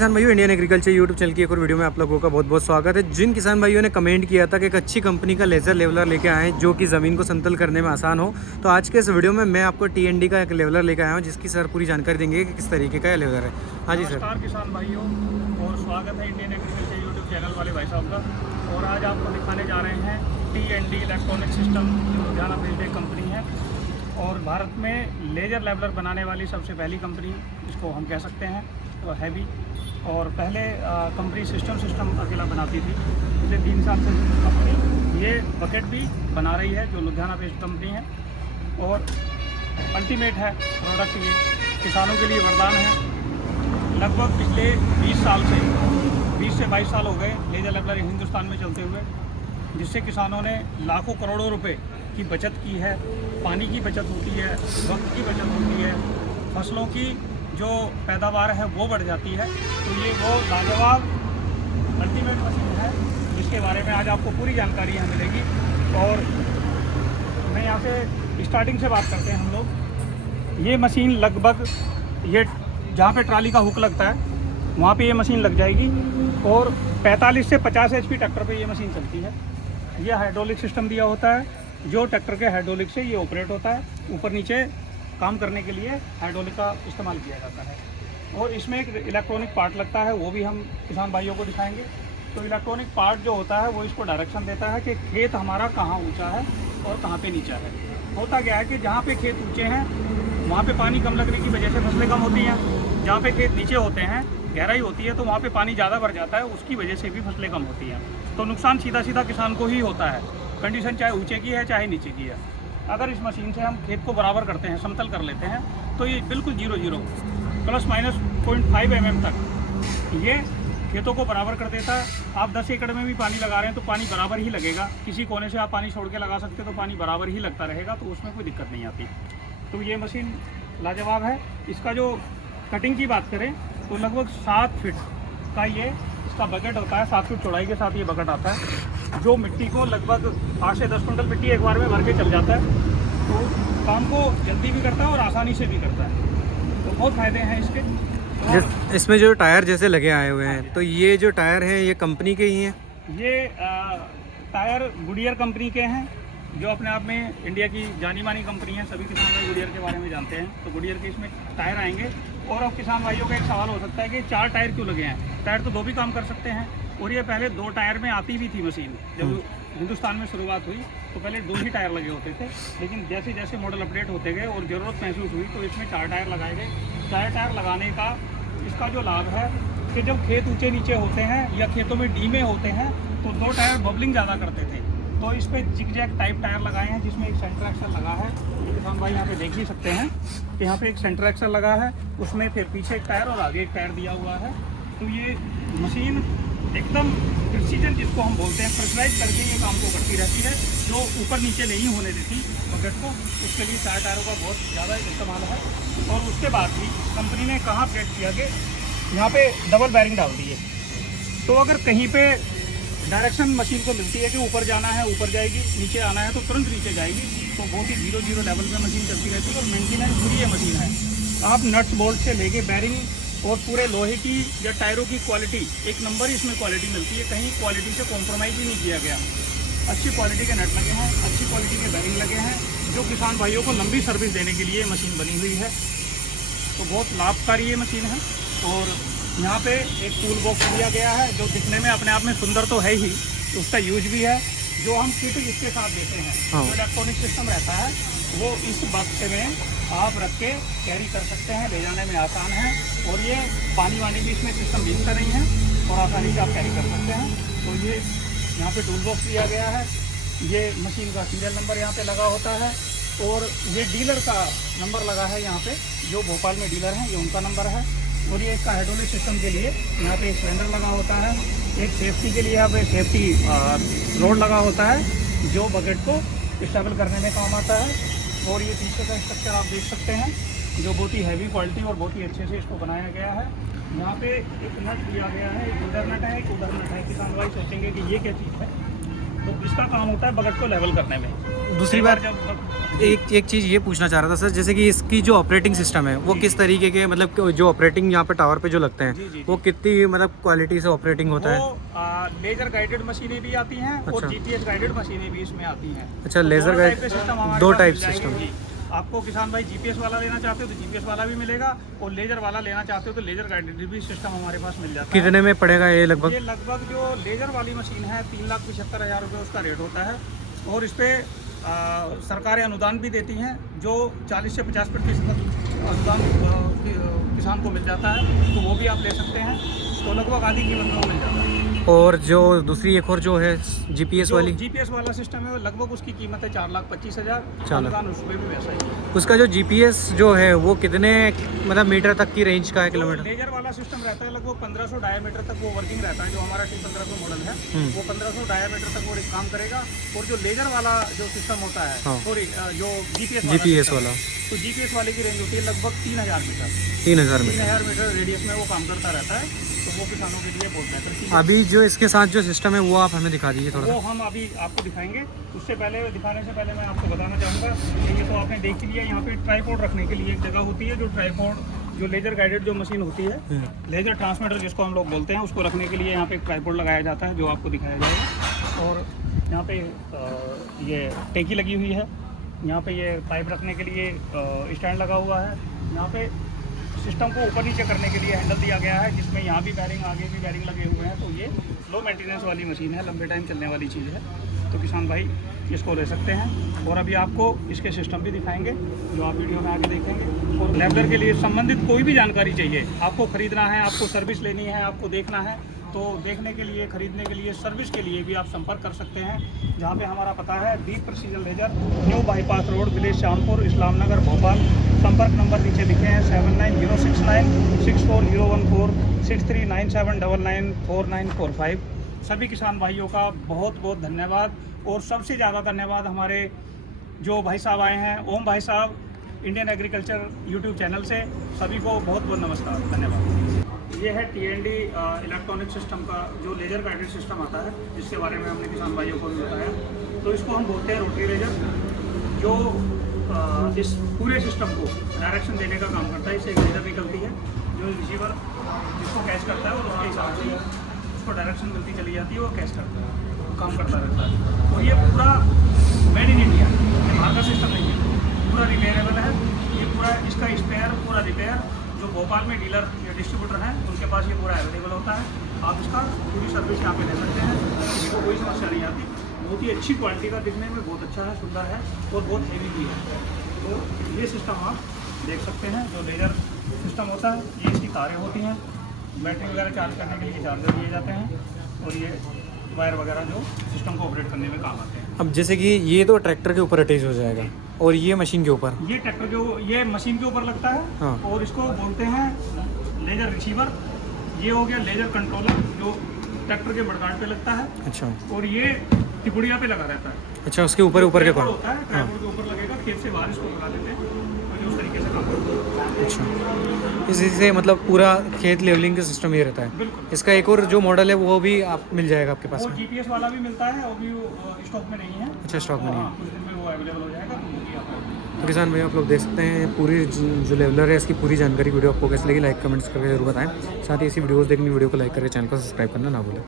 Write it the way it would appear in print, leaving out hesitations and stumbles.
किसान भाइयों, Indian agriculture YouTube channel की एक और वीडियो में आप लोगों का बहुत बहुत स्वागत है। जिन किसान भाइयों ने कमेंट किया था कि एक अच्छी कंपनी का लेज़र लेवलर लेके आएँ जो कि ज़मीन को समतल करने में आसान हो, तो आज के इस वीडियो में मैं आपको TND का एक लेवलर लेकर आया हूँ जिसकी सर पूरी जानकारी देंगे कि किस तरीके का लेवलर है। हाँ जी सर। नमस्कार किसान भाइयों, और स्वागत है इंडियन एग्रीकल्चर यूट्यूब चैनल वाले भाई साहब का। और आज आपको दिखाने जा रहे हैं TND इलेक्ट्रॉनिक सिस्टम, जो लुधियाना बेस्ड एक कंपनी है और भारत में लेजर लेवलर बनाने वाली सबसे पहली कंपनी इसको हम कह सकते हैं और है भी। और पहले कंपनी सिस्टम अकेला बनाती थी। पिछले 3 साल से कंपनी ये बकेट भी बना रही है, जो लुधियाना बेस्ड कंपनी है और अल्टीमेट है प्रोडक्ट। ये किसानों के लिए वरदान है। लगभग पिछले 20 से 22 साल हो गए लेजर लेवलर हिंदुस्तान में चलते हुए, जिससे किसानों ने लाखों करोड़ों रुपए की बचत की है। पानी की बचत होती है, वक्त की बचत होती है, फसलों की जो पैदावार है वो बढ़ जाती है। तो ये वो लाजवाब अल्टीमेट मशीन है जिसके बारे में आज आपको पूरी जानकारी यहाँ मिलेगी। और मैं यहाँ से स्टार्टिंग से बात करते हैं हम लोग। ये मशीन लगभग ये जहाँ पे ट्राली का हुक लगता है वहाँ पे ये मशीन लग जाएगी और 45 से 50 HP ट्रैक्टर पे ये मशीन चलती है। ये हाइड्रोलिक सिस्टम दिया होता है, जो ट्रैक्टर के हाइड्रोलिक से ये ऑपरेट होता है। ऊपर नीचे काम करने के लिए हाइड्रोलिक का इस्तेमाल किया जाता है। और इसमें एक इलेक्ट्रॉनिक पार्ट लगता है, वो भी हम किसान भाइयों को दिखाएंगे। तो इलेक्ट्रॉनिक पार्ट जो होता है वो इसको डायरेक्शन देता है कि खेत हमारा कहाँ ऊंचा है और कहाँ पे नीचा है। होता क्या है कि जहाँ पे खेत ऊंचे हैं वहाँ पे पानी कम लगने की वजह से फसलें कम होती हैं। जहाँ पे खेत नीचे होते हैं, गहराई होती है, तो वहाँ पे पानी ज़्यादा भर जाता है, उसकी वजह से भी फसलें कम होती हैं। तो नुकसान सीधा सीधा किसान को ही होता है। कंडीशन चाहे ऊँचे की है चाहे नीचे की है। अगर इस मशीन से हम खेत को बराबर करते हैं, समतल कर लेते हैं, तो ये बिल्कुल 0-0 प्लस माइनस 0.5 mm तक ये खेतों को बराबर कर देता है। आप 10 एकड़ में भी पानी लगा रहे हैं तो पानी बराबर ही लगेगा। किसी कोने से आप पानी छोड़ के लगा सकते तो पानी बराबर ही लगता रहेगा, तो उसमें कोई दिक्कत नहीं आती। तो ये मशीन लाजवाब है। इसका जो कटिंग की बात करें तो लगभग 7 फीट का ये इसका बकेट होता है। 7 फीट चौड़ाई के साथ ये बकेट आता है, जो मिट्टी को लगभग 8 से 10 कुंटल मिट्टी एक बार में भर के चल जाता है। तो काम को जल्दी भी करता है और आसानी से भी करता है। तो बहुत फ़ायदे हैं इसके। इसमें जो टायर जैसे लगे आए हुए हैं, तो ये जो टायर हैं ये कंपनी के ही हैं? ये टायर गुडियर कंपनी के हैं, जो अपने आप में इंडिया की जानी मानी कंपनी है। सभी किसान भाई गुडियर के बारे में जानते हैं। तो गुडियर के इसमें टायर आएंगे। और अब किसान भाइयों का एक सवाल हो सकता है कि 4 टायर क्यों लगे हैं? टायर तो 2 भी काम कर सकते हैं। और ये पहले 2 टायर में आती भी थी मशीन। जब हिंदुस्तान में शुरुआत हुई तो पहले 2 ही टायर लगे होते थे, लेकिन जैसे जैसे मॉडल अपडेट होते गए और ज़रूरत महसूस हुई तो इसमें 4 टायर लगाए गए। 4 टायर लगाने का इसका जो लाभ है कि जब खेत ऊंचे नीचे होते हैं या खेतों में डीमे होते हैं तो 2 टायर बबलिंग ज़्यादा करते थे। तो इस पर जिग-जैग टाइप टायर लगाए हैं, जिसमें एक सेंटर एक्सल लगा है। किसान भाई यहाँ पे देख ही सकते हैं कि यहाँ पे एक सेंटर एक्सल लगा है, उसमें फिर पीछे एक टायर और आगे एक टायर दिया हुआ है। तो ये मशीन एकदम प्रिसीजन जिसको हम बोलते हैं, प्रेशराइज करके ये काम को करती रहती है, जो ऊपर नीचे नहीं होने देती बकेट को। उसके लिए 4 टायरों का बहुत ज़्यादा इस्तेमाल है। और उसके बाद भी कंपनी ने कहाँ अपडेट किया कि यहाँ पे डबल बैरिंग डाल दी है। तो अगर कहीं पे डायरेक्शन मशीन को मिलती है कि ऊपर जाना है ऊपर जाएगी, नीचे आना है तो तुरंत नीचे जाएगी। तो बहुत ही 0-0 लेवल पे मशीन चलती रहती है और मेंटेनेंस पूरी ये मशीन है। आप नट्स बोल्ट से लेके बैरिंग और पूरे लोहे की या टायरों की क्वालिटी, एक नंबर इसमें क्वालिटी मिलती है। कहीं क्वालिटी से कॉम्प्रोमाइज़ ही नहीं किया गया। अच्छी क्वालिटी के नट लगे हैं, अच्छी क्वालिटी के बैरिंग लगे हैं, जो किसान भाइयों को लंबी सर्विस देने के लिए मशीन बनी हुई है। तो बहुत लाभकारी ये मशीन है। और यहाँ पे एक टूल बॉक्स दिया गया है, जो दिखने में अपने आप में सुंदर तो है ही, उसका यूज भी है। जो हम किट इसके साथ देते हैं, जो इलेक्ट्रॉनिक सिस्टम रहता है, वो इस बक्से में आप रख के कैरी कर सकते हैं, ले जाने में आसान है। और ये पानी वानी भी इसमें सिस्टम यूज कर रही हैं और आसानी से आप कैरी कर सकते हैं। तो ये यहाँ पे टूल बॉक्स दिया गया है। ये मशीन का सीरियल नंबर यहाँ पे लगा होता है और ये डीलर का नंबर लगा है यहाँ पे, जो भोपाल में डीलर हैं, ये उनका नंबर है। और ये इसका हाइड्रोलिक सिस्टम के लिए यहाँ पे एक सिलेंडर लगा होता है। एक सेफ्टी के लिए यहाँ पे सेफ्टी रोड लगा होता है, जो बकेट को स्टेबल करने में काम आता है। और ये पीछे का स्ट्रक्चर आप देख सकते हैं, जो बहुत ही हैवी क्वालिटी और बहुत ही अच्छे से इसको बनाया गया है। यहाँ पे एक नट दिया गया है, एक उधर नट है, एक उधर नट है। किसान भाई सोचेंगे कि ये क्या चीज़ है, तो इसका काम होता है बकेट को लेवल करने में। दूसरी कई बात, जब एक चीज़ ये पूछना चाह रहा था सर, जैसे कि इसकी जो ऑपरेटिंग सिस्टम है वो किस तरीके के, मतलब जो ऑपरेटिंग यहाँ पे टावर पे जो लगते हैं जी, जी, वो कितनी मतलब क्वालिटी से ऑपरेटिंग होता है? वो लेजर गाइडेड मशीनें भी आती हैं और अच्छा। जीपीएस गाइडेड मशीनें भी इसमें आती हैं। अच्छा, तो लेजर दोनों गाइड, टाइप के सिस्टम हमारे दो पास टाइप मिल जाएंगे सिस्टम। जी। आपको किसान भाई जीपीएस वाला लेना चाहते हो तो जीपीएस वाला भी मिलेगा, और लेजर वाला लेना चाहते हो तो लेजर गाइडेड भी सिस्टम हमारे पास मिल जाता है। कितने में पड़ेगा ये लगभग? ये लगभग जो लेजर वाली मशीन है 3,75,000 रुपये उसका रेट होता है, और इस पर सरकारें अनुदान भी देती हैं, जो 40 से 50% अनुदान किसान को मिल जाता है, तो वो भी आप ले सकते हैं। तो लगभग आधी कीमत में वो मिल जाता है। और जो दूसरी एक और जो है जीपीएस वाली, जीपीएस वाला सिस्टम है लगभग उसकी कीमत है 4,25,000, अनुदान उसमें भी वैसा ही है। उसका जो जीपीएस जो है वो कितने मतलब मीटर तक की रेंज का है, जो किलोमीटर? लेजर वाला सिस्टम रहता है लगभग 1500 डायमीटर तक वो वर्किंग रहता है। जो हमारा T1500 मॉडल है वो 1500 डायमीटर तक वो काम करेगा। और जो लेजर वाला जो सिस्टम होता है, हाँ। सॉरी जो जीपीएस वाला, तो जीपीएस वाले की रेंज होती है लगभग 3000 मीटर। 3000 मीटर। 3000 मीटर रेडियस में वो काम करता रहता है, तो वो किसानों के लिए बहुत बेहतर चीज़ है। अभी जो इसके साथ जो सिस्टम है वो आप हमें दिखा दीजिए थोड़ा वो सा। हम अभी आपको दिखाएंगे। उससे पहले, दिखाने से पहले मैं आपको बताना चाहूँगा कि ये तो आपने देख ही लिया, यहाँ पे ट्राइपॉड रखने के लिए एक जगह होती है। जो ट्राइपॉड जो लेजर गाइडेड जो मशीन होती है, लेजर ट्रांसमीटर जिसको हम लोग बोलते हैं, उसको रखने के लिए यहाँ पे एक ट्राइपॉड लगाया जाता है, जो आपको दिखाया जाएगा। और यहाँ पे ये टेकी लगी हुई है, यहाँ पे ये पाइप रखने के लिए स्टैंड लगा हुआ है। यहाँ पे सिस्टम को ऊपर नीचे करने के लिए हैंडल दिया गया है, जिसमें यहाँ भी बैरिंग, आगे भी बैरिंग लगे हुए हैं। तो ये लो मेंटेनेंस वाली मशीन है, लंबे टाइम चलने वाली चीज़ है, तो किसान भाई इसको ले सकते हैं। और अभी आपको इसके सिस्टम भी दिखाएंगे, जो आप वीडियो में आगे देखेंगे। और लेवलर के लिए संबंधित कोई भी जानकारी चाहिए, आपको ख़रीदना है, आपको सर्विस लेनी है, आपको देखना है, तो देखने के लिए, खरीदने के लिए, सर्विस के लिए भी आप संपर्क कर सकते हैं। जहाँ पे हमारा पता है deep precision laser, new bypass road, village Shyampur, Islam Nagar, Bhopal. संपर्क नंबर नीचे लिखे हैं 7906964014, 6397994945। सभी किसान भाइयों का बहुत बहुत धन्यवाद। और सबसे ज़्यादा धन्यवाद हमारे जो भाई साहब आए हैं, ओम भाई साहब, इंडियन एग्रीकल्चर यूट्यूब चैनल से। सभी को बहुत बहुत नमस्कार, धन्यवाद। ये है TND इलेक्ट्रॉनिक सिस्टम का जो लेजर गाइडेड सिस्टम आता है, जिसके बारे में हमने किसान भाइयों को भी बताया। तो इसको हम बोलते हैं रोटरी लेजर, जो इस पूरे सिस्टम को डायरेक्शन देने का काम करता है। इससे एक लेजर निकलती है, जो रिसीवर जिसको कैच करता है, और उसके हिसाब से उसको डायरेक्शन मिलती चली जाती है, वो कैच करता है, वो काम करता रहता है। और ये पूरा मेड इन इंडिया, बाहर का सिस्टम नहीं है, पूरा रिपेयरेबल है। ये पूरा इसका स्पेयर, पूरा रिपेयर जो भोपाल में डीलर या डिस्ट्रीब्यूटर हैं, उनके पास ये पूरा अवेलेबल होता है। आप इसका पूरी सर्विस यहाँ पे ले सकते हैं, किसी को कोई समस्या नहीं आती। बहुत ही अच्छी क्वालिटी का, दिखने में बहुत अच्छा है, सुंदर है, और बहुत हेवी भी है। तो ये सिस्टम आप देख सकते हैं, जो लेजर सिस्टम होता है, ये इसकी तारें होती हैं, बैटरी वगैरह चार्ज करने के लिए चार्जर दिए जाते हैं, और ये वायर वगैरह जो सिस्टम को ऑपरेट करने में काम आते हैं। अब जैसे कि ये तो ट्रैक्टर के ऊपर अटैच हो जाएगा, और ये मशीन के ऊपर, ये ट्रैक्टर जो ये मशीन के ऊपर लगता है। हाँ। और इसको बोलते हैं लेजर रिसीवर। ये हो गया लेजर कंट्रोलर, जो ट्रैक्टर के बड़गाड़ पे लगता है। अच्छा और ये टिपुड़िया पे लगा रहता है। अच्छा, उसके ऊपर के ट्राइपॉड कौन? होता है, ट्राइपॉड के ऊपर लगेगा, खेत से बाहर इसको लगा देते हैं, और ये उस तरीके से काम करता है। अच्छा, इसी से मतलब पूरा खेत लेवलिंग का सिस्टम ये रहता है। बिल्कुल। इसका एक और जो मॉडल है वो भी आप मिल जाएगा आपके पास वो में? जीपीएस वाला भी मिलता है, वो भी स्टॉक में नहीं है। अच्छा, स्टॉक में नहीं है। हाँ, कुछ दिन में वो अवेलेबल हो जाएगा, तो वो भी आपको। तो किसान भाई आप लोग देख सकते हैं पूरी जो लेवलर है, इसकी पूरी जानकारी। वीडियो आपको कैसी लगी, लाइक कमेंट्स करके जरूर बताएं। साथ ही ऐसी वीडियोस देखने, वीडियो को लाइक करके चैनल को सब्सक्राइब करना ना भूलें।